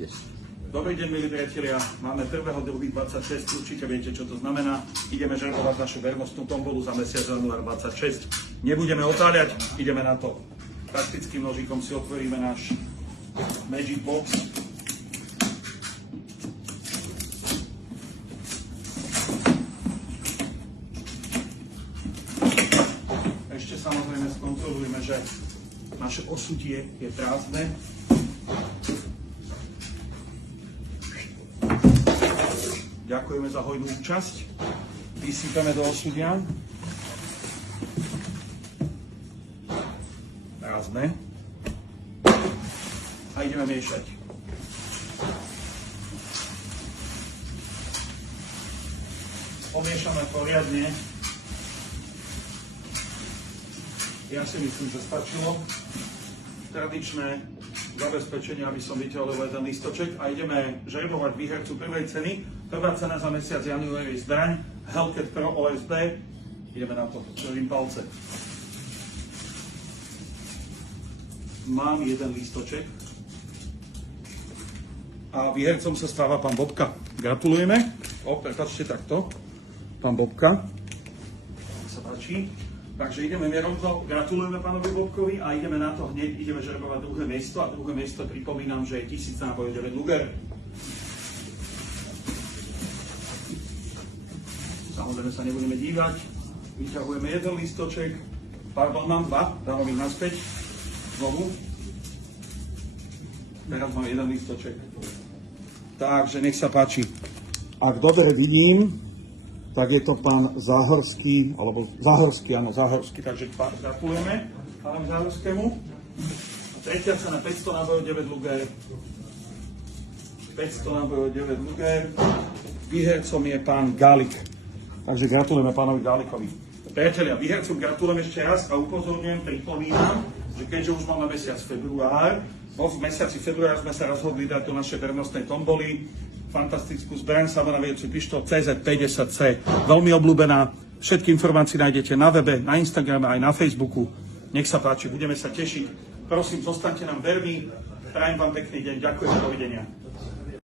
ide. Dobrý deň, milí priatelia. Máme 1.2.26, určite viete, čo to znamená. Ideme žrebovať našu vernostnú tombolu za mesiac január 26. Nebudeme otáľať, ideme na to. Praktickým nožikom si otvoríme náš Magic Box. Ešte samozrejme skontrolujeme, že naše osudie je prázdne. Ďakujeme za hojnú účasť. Vysypeme do osudia. Prázdne. A ideme miešať. Pomiešame poriadne. Ja si myslím, že stačilo. Tradičné zabezpečenie, aby som vyťahol jeden listoček a ideme žrebovať výhercu prvej ceny. Prvá cena za mesiac január je zbraň Hellcat Pro OSB. Ideme na to, prvým palce. Mám jeden listoček. A výhercom sa stáva pán Bobka. Gratulujeme. Prepáčte takto. Pán Bobka. Nech sa páči. Takže ideme rovno, gratulujeme pánovi Bobkovi a ideme na to hneď, ideme žrebovať druhé miesto a druhé miesto pripomínam, že je 1000 nábojov 9 Luger. Samozrejme sa nebudeme dívať, vyťahujeme jeden listoček, pardon, mám dva, dávam ich naspäť, znovu. Teraz mám jeden listoček. Takže nech sa páči. Ak dobre vidím, tak je to pán Záhorský, alebo Záhorský, áno, Záhorský, takže gratulujeme pánovi Záhorskému. Tretia cena 500 nábojov 9 Luger. 500 nábojov 9 Luger. Výhercom je pán Gálik. Takže gratulujeme pánovi Gálikovi. Priatelia, výhercom gratulujem ešte raz a upozorňujem, pripomínam, že keďže už máme mesiac február, v mesiaci február sme sa rozhodli dať do našej vernostnej tomboly fantastickú zbraň, samonaviejúci pištol CZ50C. Veľmi obľúbená. Všetky informácie nájdete na webe, na Instagrame aj na Facebooku. Nech sa páči, budeme sa tešiť. Prosím, zostaňte nám verní. Prajem vám pekný deň. Ďakujem, dovidenia.